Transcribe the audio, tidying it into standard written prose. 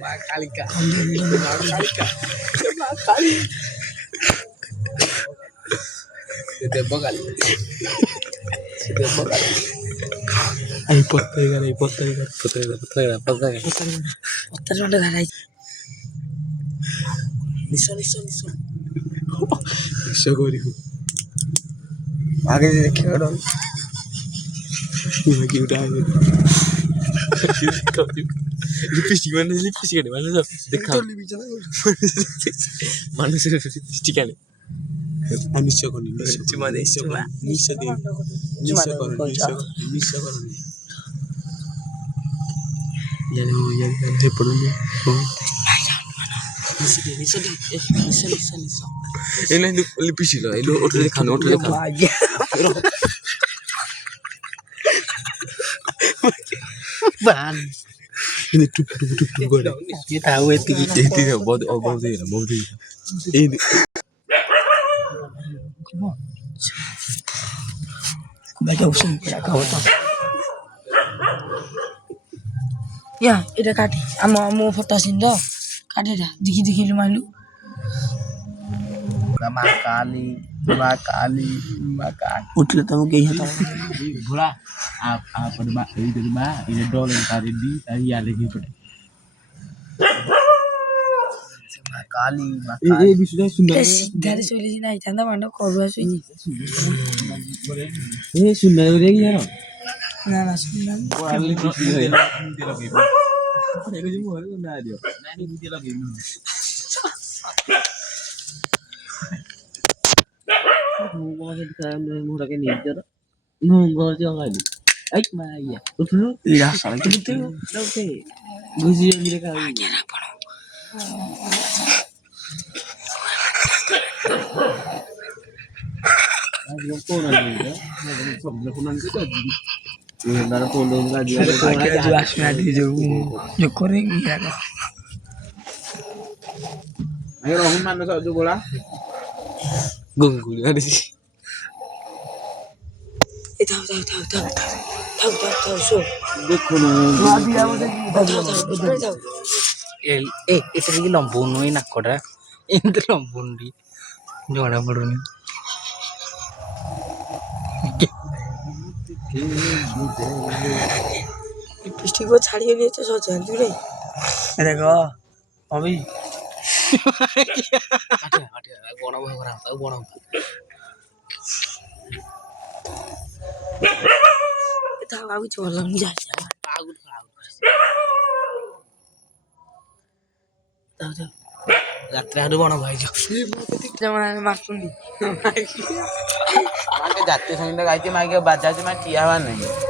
মা কালিকা মা কালিকা মা কালী দেব কালী দেব কালী এই পত্তর গাড়াই নিশ্চয় করিব আগে দেখে বেড়ান লিপস্টিক মানে লিপস্টিক আনে মানুষ দেখা মানুষের লিপস্টিক আনে নিশ্চয় করি নিশ্চয় লিপিছিল এলো ওটা দেখানো ওটা দেখানো বান টুক করে tahu itu এই বলতে এই baca usul kau tahu ya এটা কাটি আমো ফটাসিন দাও কাটি দা দেখি মাইলু মা কালী উঠলে তো গই হতো भोला आप बा इधर बा इधर डॉलर तारे दी तारी या लगी पड़े মা কালী ए विषय सुंदर সিদ্ধারে চলেছি না চান্দা মান্ড করবা শুই ए सुंदर रे यार না শুনলাম वाली खुशी है मुझे लगे अरे जो मोर ना दियो नहीं मुझे लगे Nunggu lagi nih, jadi nunggu aja kali. Aik mah ya, betul. iya salah gitu Oke, guzi yang dia kali. Aku pun ada, aku pun ada tadi. Nara pun lagi ada. Pakai jelas nanti jauh koreng ya kan. Ayo rohun mana sok juga lah. Ganguly আরে Tahu so. দেখো না Mati aku tahu. itu lagi lombon ini nak koda. Itu lombon di. Jangan baru ni. Lipstick को छाड़िए लिए तो सोच जानती रे देखो अभी বড় ভাই করা তাও বড় tahu aku jualan aja আগুন tahu রাত্রে আরো বড় ভাই zaman maksud nih माके जाते समय गाइते माके बाजाते मा किया हुआ नहीं